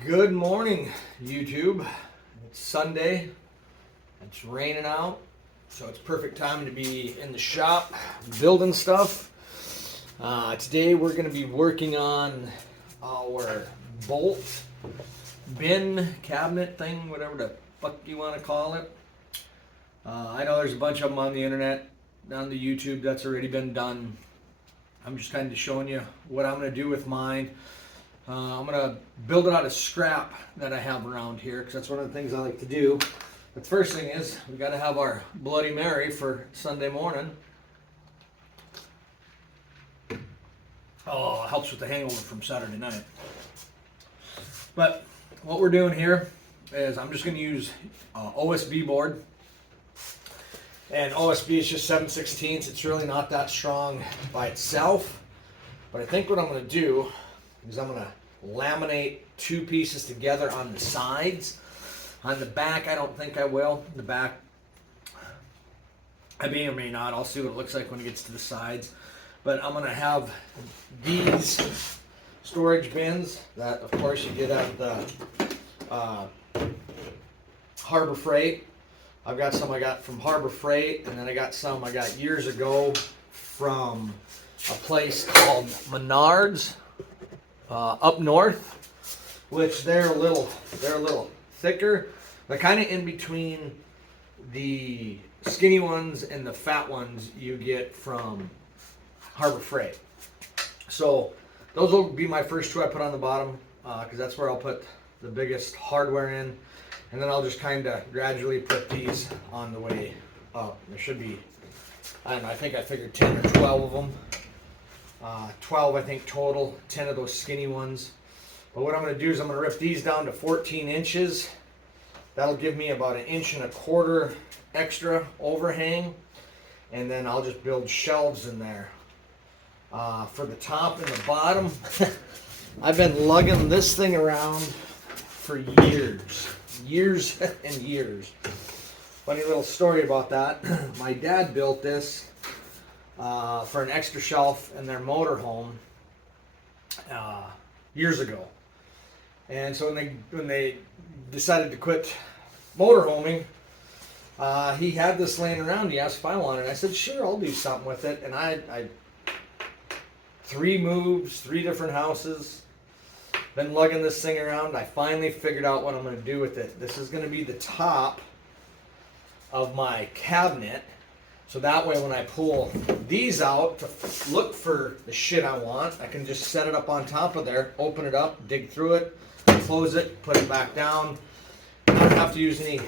Good morning, YouTube. It's Sunday. It's raining out, so it's perfect time to be in the shop building stuff. Today we're going to be working on our bolt bin cabinet thing, whatever the fuck you want to call it. I know there's a bunch of them on the internet, on the YouTube that's already been done. I'm just kind of showing you what I'm going to do with mine. I'm going to build it out of scrap that I have around here because that's one of the things I like to do. But the first thing is we got to have our Bloody Mary for Sunday morning. Oh, it helps with the hangover from Saturday night. But what we're doing here is I'm just going to use OSB board. And OSB is just 7/16. It's really not that strong by itself. But I think what I'm going to do is I'm going to laminate two pieces together on the sides. On the back, I don't think I will. The back, I may or may not. I'll see what it looks like when it gets to the sides. But I'm going to have these storage bins that, of course, you get at the Harbor Freight. I've got some I got from Harbor Freight, and then I got some I got years ago from a place called Menards up north, which they're a little thicker. They're kind of in between the skinny ones and the fat ones you get from Harbor Freight. So those will be my first two I put on the bottom because that's where I'll put the biggest hardware in. And then I'll just kind of gradually put these on the way up. There should be, I don't know, I think I figured 10 or 12 of them. 12 I think total, 10 of those skinny ones. But what I'm going to do is I'm going to rip these down to 14 inches. That'll give me about 1.25 inches extra overhang. And then I'll just build shelves in there. For the top and the bottom, I've been lugging this thing around for years and years. Funny little story about that. My dad built this for an extra shelf in their motorhome years ago. And so when they decided to quit motorhoming, he had this laying around. He asked if I wanted it. I said, sure, I'll do something with it. And I 3 moves, 3 different houses. Been lugging this thing around. I finally figured out what I'm going to do with it. This is going to be the top of my cabinet. So that way when I pull these out to look for the shit I want, I can just set it up on top of there, open it up, dig through it, close it, put it back down. I don't have to use any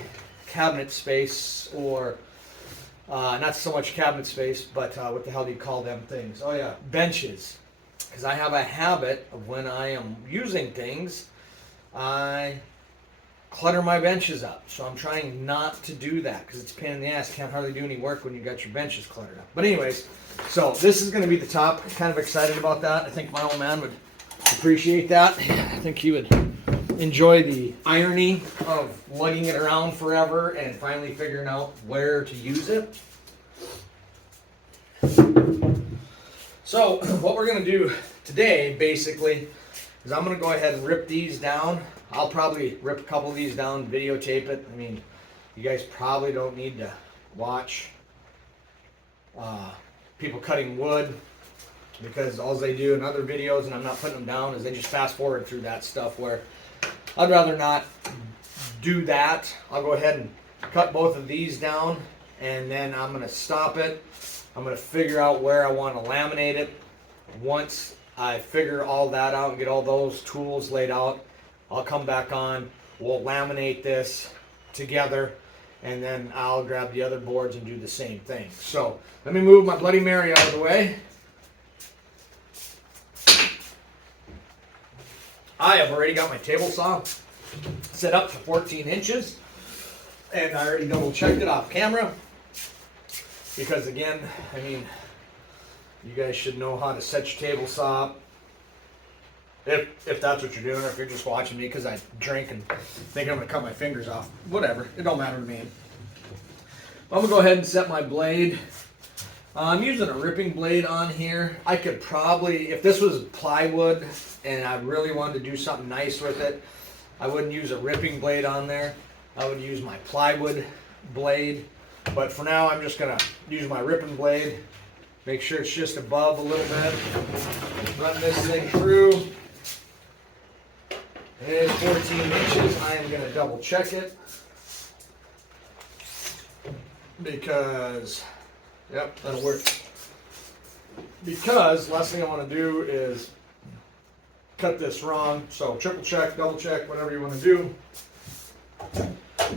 cabinet space or, not so much cabinet space, but what the hell do you call them things? Oh yeah, benches. Because I have a habit of when I am using things, I clutter my benches up. So I'm trying not to do that because it's a pain in the ass. Can't hardly do any work when you got your benches cluttered up. But anyways, so this is going to be the top. Kind of excited about that. I think my old man would appreciate that. I think he would enjoy the irony of lugging it around forever and finally figuring out where to use it. So what we're going to do today basically is I'm going to go ahead and rip these down. I'll probably rip a couple of these down, videotape it. I mean, you guys probably don't need to watch people cutting wood because all they do in other videos, and I'm not putting them down, is they just fast forward through that stuff where I'd rather not do that. I'll go ahead and cut both of these down and then I'm going to stop it. I'm going to figure out where I want to laminate it. Once I figure all that out and get all those tools laid out, I'll come back on. We'll laminate this together, and then I'll grab the other boards and do the same thing. So let me move my Bloody Mary out of the way. I have already got my table saw set up to 14 inches, and I already double checked it off camera. Because again, I mean, you guys should know how to set your table saw up. If that's what you're doing, or if you're just watching me because I drink and think I'm going to cut my fingers off. Whatever, it don't matter to me. I'm going to go ahead and set my blade. I'm using a ripping blade on here. I could probably, if this was plywood and I really wanted to do something nice with it, I wouldn't use a ripping blade on there. I would use my plywood blade. But for now, I'm just gonna use my ripping blade. Make sure it's just above a little bit. Run this thing through. It is 14 inches. I am gonna double check it. Because, yep, that'll work. Because last thing I want to do is cut this wrong. So triple check, double check, whatever you want to do.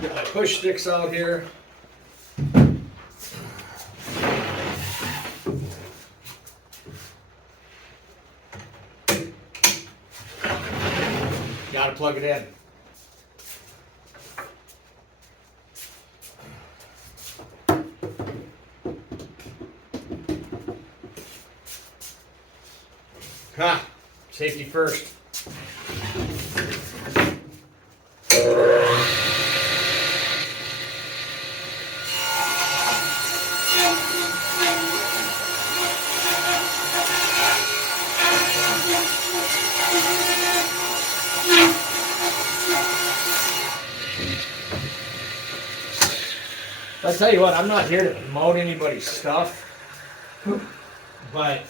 Get my push sticks out here. Got to plug it in. Ha! Safety first. I'll tell you what, I'm not here to promote anybody's stuff, but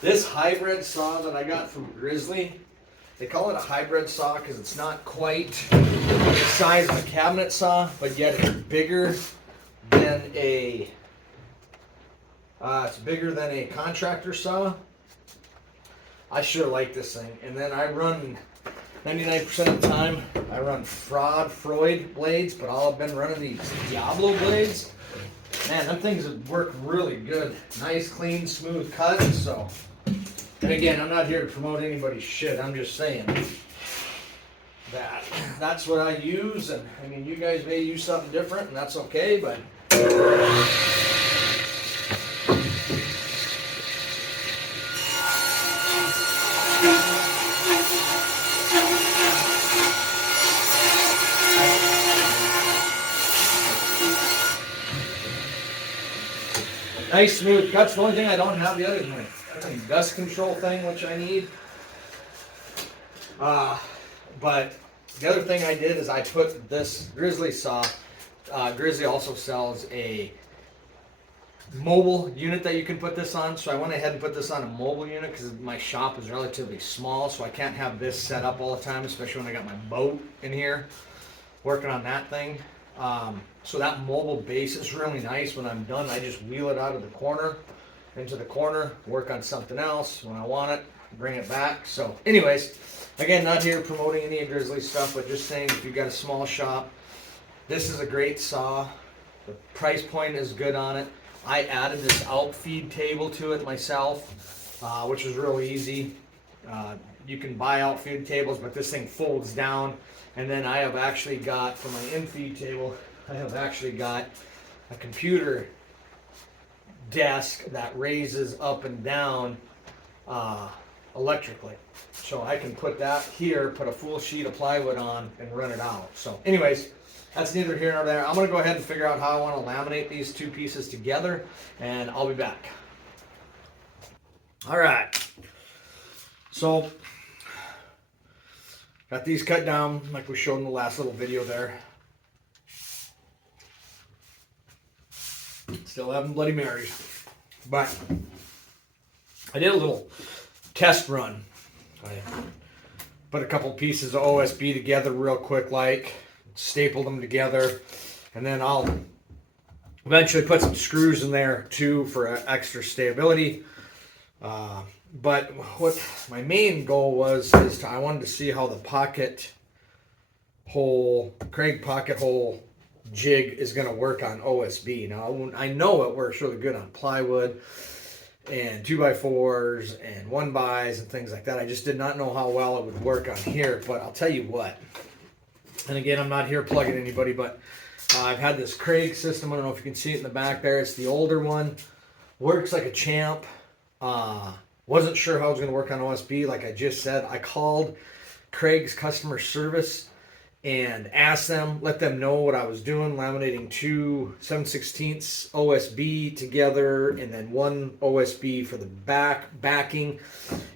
this hybrid saw that I got from Grizzly, they call it a hybrid saw because it's not quite the size of a cabinet saw, but yet it's bigger than a contractor saw. I sure like this thing. And then I run 99% of the time, I run Freud blades, but I've been running these Diablo blades. Man, them things have worked really good. Nice, clean, smooth cuts. So, and again, I'm not here to promote anybody's shit. I'm just saying that that's what I use. And I mean, you guys may use something different, and that's okay. But nice smooth cuts. The only thing I don't have the other thing, dust control thing, which I need. But the other thing I did is I put this Grizzly saw. Grizzly also sells a mobile unit that you can put this on. So I went ahead and put this on a mobile unit because my shop is relatively small, so I can't have this set up all the time, especially when I got my boat in here working on that thing. So that mobile base is really nice. When I'm done, I just wheel it out of the corner, into the corner, work on something else. When I want it, bring it back. So anyways, again, not here promoting any of Grizzly stuff, but just saying if you've got a small shop, this is a great saw. The price point is good on it. I added this outfeed table to it myself, which was real easy. You can buy outfeed tables, but this thing folds down. And then I have actually got, for my infeed table, I have actually got a computer desk that raises up and down electrically. So I can put that here, put a full sheet of plywood on, and run it out. So anyways, that's neither here nor there. I'm going to go ahead and figure out how I want to laminate these two pieces together, and I'll be back. All right. So, got these cut down like we showed in the last little video there. Still having Bloody Marys. But I did a little test run. I put a couple pieces of OSB together real quick, like stapled them together, and then I'll eventually put some screws in there too for extra stability. But what my main goal was is I wanted to see how the pocket hole, Kreg pocket hole jig is going to work on OSB. Now I know it works really good on plywood and 2x4s and 1x and things like that. I just did not know how well it would work on here, but I'll tell you what. And again, I'm not here plugging anybody, but I've had this Kreg system. I don't know if you can see it in the back there. It's the older one. Works like a champ. Wasn't sure how it was going to work on OSB. Like I just said, I called Kreg's customer service, and asked them, let them know what I was doing, laminating 2 7/16 OSB together and then 1 OSB for the backing.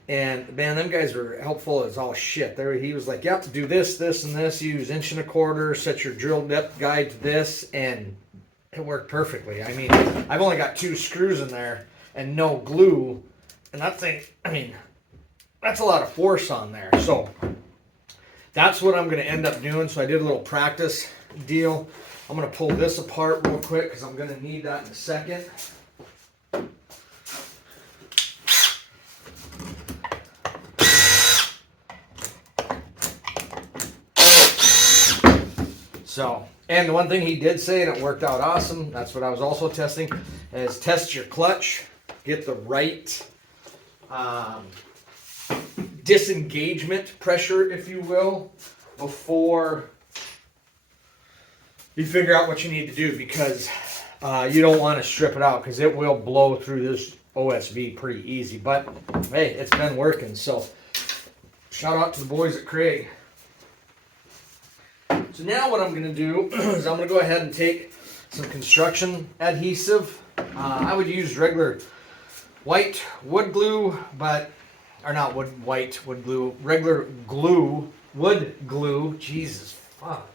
And man, them guys were helpful as all shit. He was like, yep, do this, this, and this. Use 1.25 inch, set your drill depth guide to this, and it worked perfectly. I mean, I've only got 2 screws in there and no glue, and that thing, I mean, that's a lot of force on there. So that's what I'm going to end up doing. So I did a little practice deal. I'm going to pull this apart real quick because I'm going to need that in a second. So, and the one thing he did say, and it worked out awesome, that's what I was also testing, is test your clutch, get the right disengagement pressure, if you will, before you figure out what you need to do, because you don't want to strip it out because it will blow through this OSB pretty easy. But hey, it's been working, so shout out to the boys at Craig. So now what I'm going to do is I'm going to go ahead and take some construction adhesive. I would use regular white wood glue, or not white wood glue, regular glue, wood glue, Jesus fuck.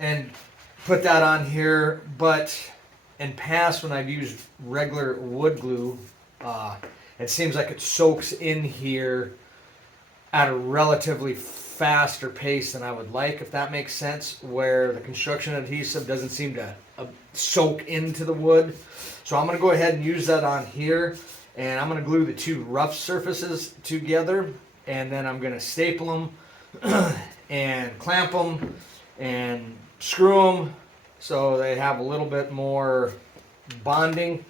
And put that on here, but in past when I've used regular wood glue, it seems like it soaks in here at a relatively faster pace than I would like, if that makes sense, where the construction adhesive doesn't seem to soak into the wood. So I'm going to go ahead and use that on here, and I'm going to glue the 2 rough surfaces together, and then I'm going to staple them and clamp them and screw them so they have a little bit more bonding,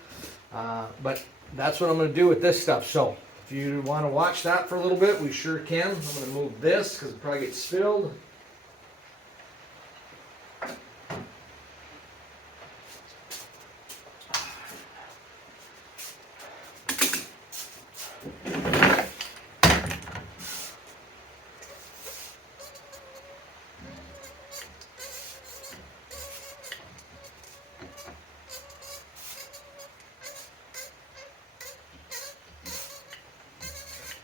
but that's what I'm going to do with this stuff. So if you want to watch that for a little bit, we sure can. I'm going to move this because it probably gets spilled.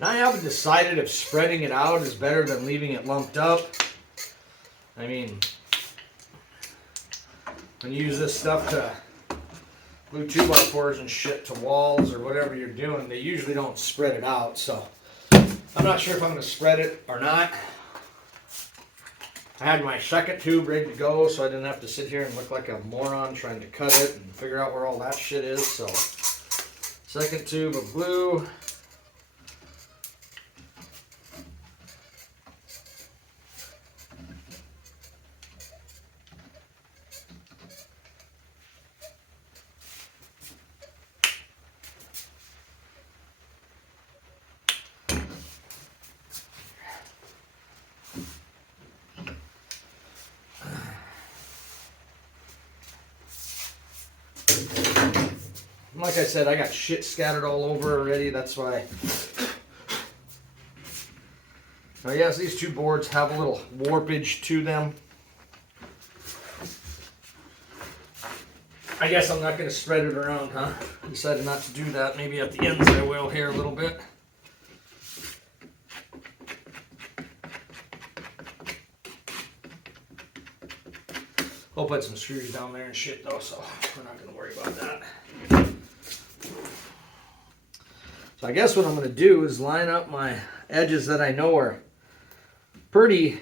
Now I haven't decided if spreading it out is better than leaving it lumped up. I mean, when you use this stuff to glue 2x4s and shit to walls or whatever you're doing, they usually don't spread it out. So I'm not sure if I'm going to spread it or not. I had my second tube ready to go, so I didn't have to sit here and look like a moron trying to cut it and figure out where all that shit is. So second tube of glue. Like I said, I got shit scattered all over already, that's why. Now yes, these 2 boards have a little warpage to them. I guess I'm not going to spread it around, huh? Decided not to do that. Maybe at the ends I will here a little bit. I'll put some screws down there and shit though, so we're not going to worry about that. So I guess what I'm going to do is line up my edges that I know are pretty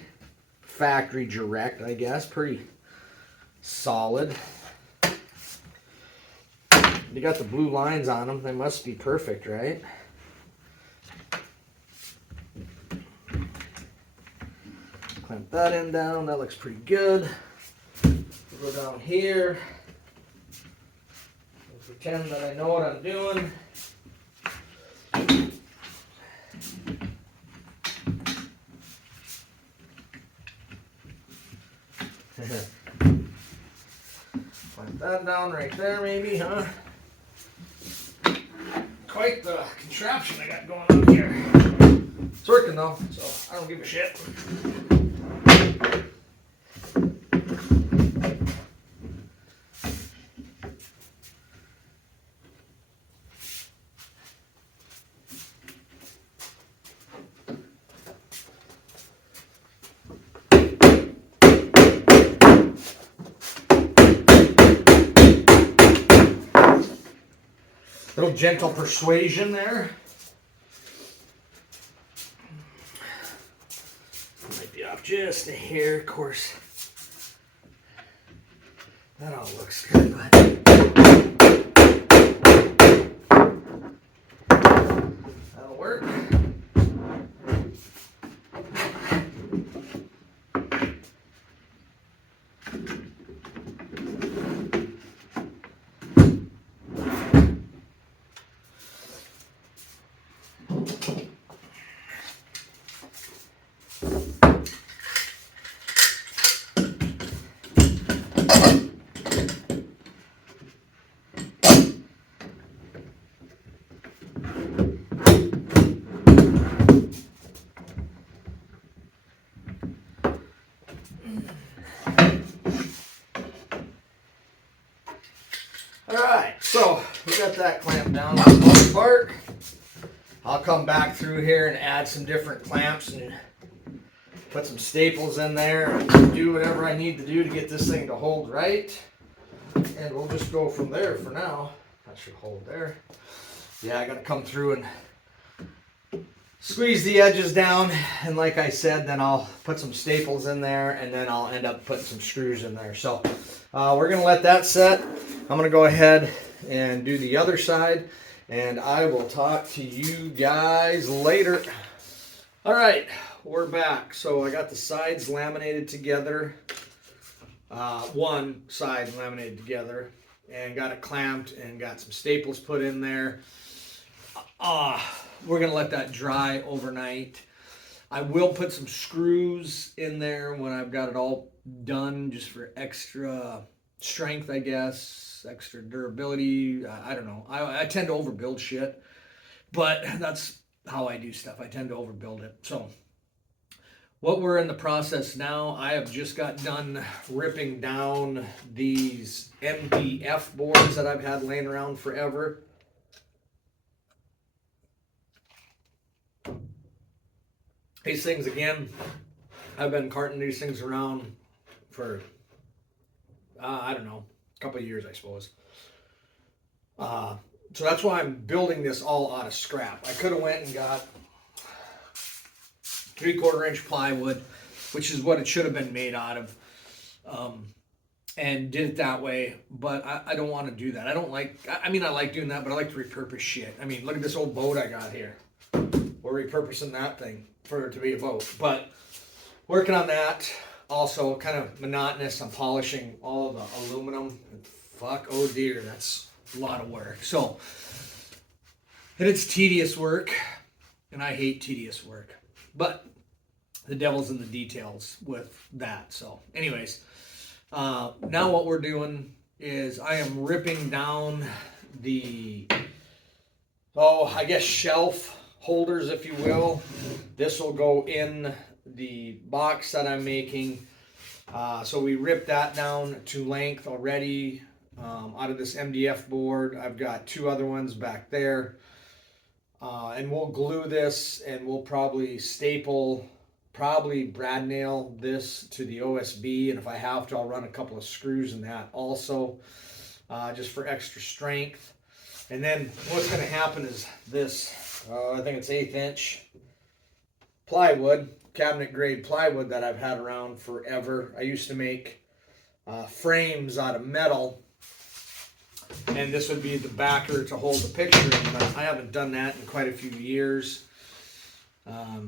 factory direct, I guess, pretty solid. You got the blue lines on them, they must be perfect, right? Clamp that end down, that looks pretty good. We'll go down here. I'll pretend that I know what I'm doing. Clamp that down right there maybe, huh? Quite the contraption I got going on here. It's working though, so I don't give a shit. Little gentle persuasion there. Might be off just a hair, of course. That all looks good, but that'll work. Alright, so we got that clamped down on the most part. I'll come back through here and add some different clamps and put some staples in there and do whatever I need to do to get this thing to hold right. And we'll just go from there for now. That should hold there. Yeah, I gotta come through and squeeze the edges down, and like I said, then I'll put some staples in there, and then I'll end up putting some screws in there. So we're gonna let that set. I'm gonna go ahead and do the other side, and I will talk to you guys later. All right, we're back. So I got the sides laminated together, one side laminated together, and got it clamped and got some staples put in there. We're gonna let that dry overnight. I will put some screws in there when I've got it all done, just for extra strength, I guess, extra durability. I don't know. I tend to overbuild shit, but that's how I do stuff. I tend to overbuild it. So what we're in the process now, I have just got done ripping down these MDF boards that I've had laying around forever. These things, again, I've been carting these things around for, I don't know, a couple of years, I suppose. So that's why I'm building this all out of scrap. I could have went and got 3/4 inch plywood, which is what it should have been made out of, and did it that way, but I don't want to do that. I don't like, I mean, I like doing that, but I like to repurpose shit. I mean, look at this old boat I got here. We're repurposing that thing for it to be a boat, but working on that. Also kind of monotonous. I'm polishing all the aluminum. Fuck, oh dear, that's a lot of work. So, and it's tedious work, and I hate tedious work, but the devil's in the details with that. So anyways, now what we're doing is I am ripping down the, I guess shelf holders, if you will. This will go in the box that I'm making. So we ripped that down to length already out of this MDF board. I've got 2 other ones back there. And we'll glue this, and we'll probably brad nail this to the OSB. And if I have to, I'll run a couple of screws in that also, just for extra strength. And then what's going to happen is this, I think it's 1/8 inch plywood, cabinet grade plywood that I've had around forever. I used to make frames out of metal, and this would be the backer to hold the picture in, but I haven't done that in quite a few years. I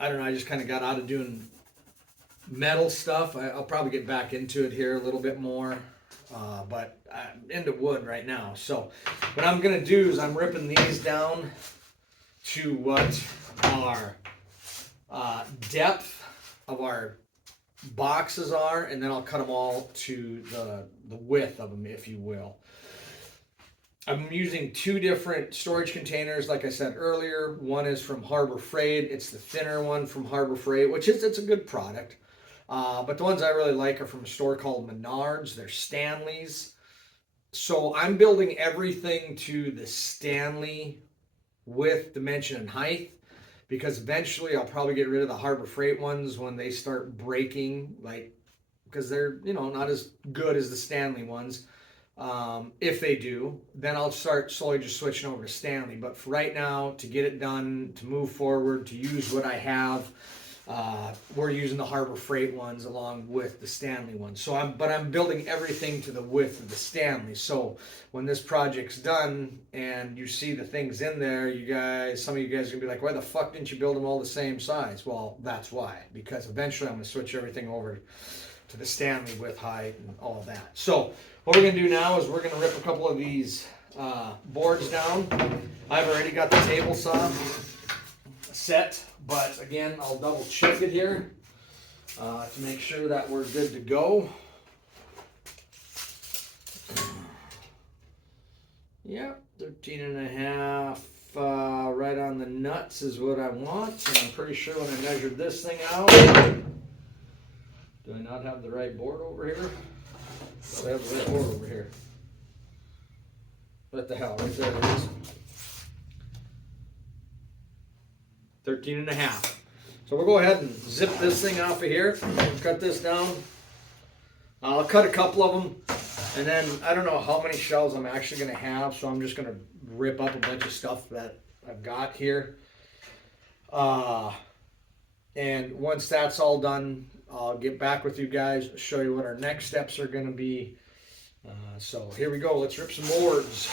don't know, I just kind of got out of doing metal stuff. I'll probably get back into it here a little bit more, but I'm into wood right now. So what I'm going to do is I'm ripping these down to what our depth of our boxes are, and then I'll cut them all to the width of them, if you will. I'm using 2 different storage containers, like I said earlier. One is from Harbor Freight. It's the thinner one from Harbor Freight, which is, it's a good product. But the ones I really like are from a store called Menards. They're Stanleys. So I'm building everything to the Stanley width, dimension, and height, because eventually I'll probably get rid of the Harbor Freight ones when they start breaking, like, because they're, you know, not as good as the Stanley ones. If they do, then I'll start slowly just switching over to Stanley. But for right now, to get it done, to move forward, to use what I have, we're using the Harbor Freight ones along with the Stanley ones. So I'm building everything to the width of the Stanley. So when this project's done and you see the things in there, some of you guys are gonna be like, why the fuck didn't you build them all the same size? Well, that's why, because eventually I'm gonna switch everything over to the Stanley width, height, and all of that. So what we're gonna do now is we're gonna rip a couple of these boards down. I've already got the table saw set, but again, I'll double check it here to make sure that we're good to go. Yep, 13.5, right on the nuts is what I want. And I'm pretty sure when I measured this thing out, do I not have the right board over here? I have the right board over here. What the hell, right there it is. 13.5. So we'll go ahead and zip this thing off of here, cut this down. I'll cut a couple of them, and then I don't know how many shelves I'm actually going to have, so I'm just going to rip up a bunch of stuff that I've got here. And once that's all done, I'll get back with you guys, show you what our next steps are going to be. So here we go, let's rip some boards.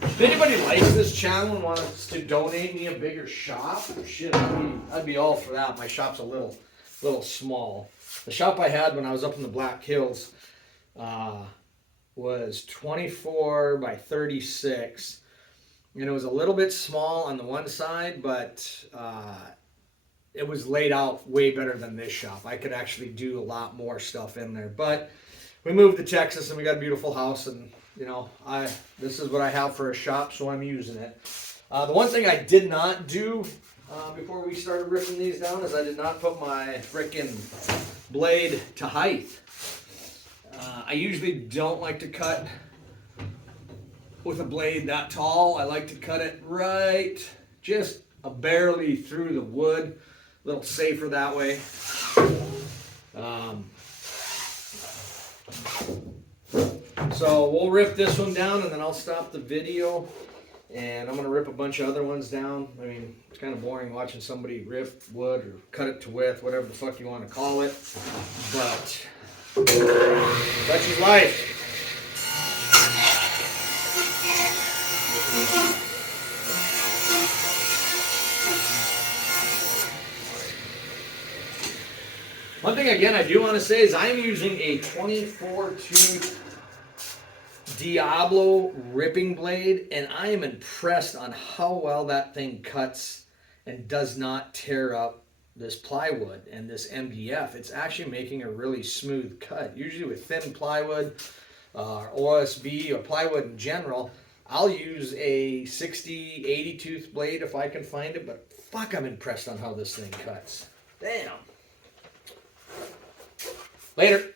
If anybody likes this channel and wants to donate me a bigger shop, shit, I'd be all for that. My shop's a little small. The shop I had when I was up in the Black Hills was 24 by 36, and it was a little bit small on the one side, but it was laid out way better than this shop. I could actually do a lot more stuff in there, but we moved to Texas and we got a beautiful house, and you know, this is what I have for a shop, so I'm using it. The one thing I did not do before we started ripping these down is I did not put my frickin' blade to height. I usually don't like to cut with a blade that tall. I like to cut it right, just barely through the wood. A little safer that way. So we'll rip this one down and then I'll stop the video, and I'm going to rip a bunch of other ones down. I mean, it's kind of boring watching somebody rip wood or cut it to width, whatever the fuck you want to call it, but such is life. One thing again I do want to say is I'm using a 24 tooth Diablo ripping blade, and I am impressed on how well that thing cuts and does not tear up this plywood and this MDF. It's actually making a really smooth cut. Usually with thin plywood or OSB or plywood in general, I'll use a 60, 80 tooth blade if I can find it, but fuck, I'm impressed on how this thing cuts. Damn. Later.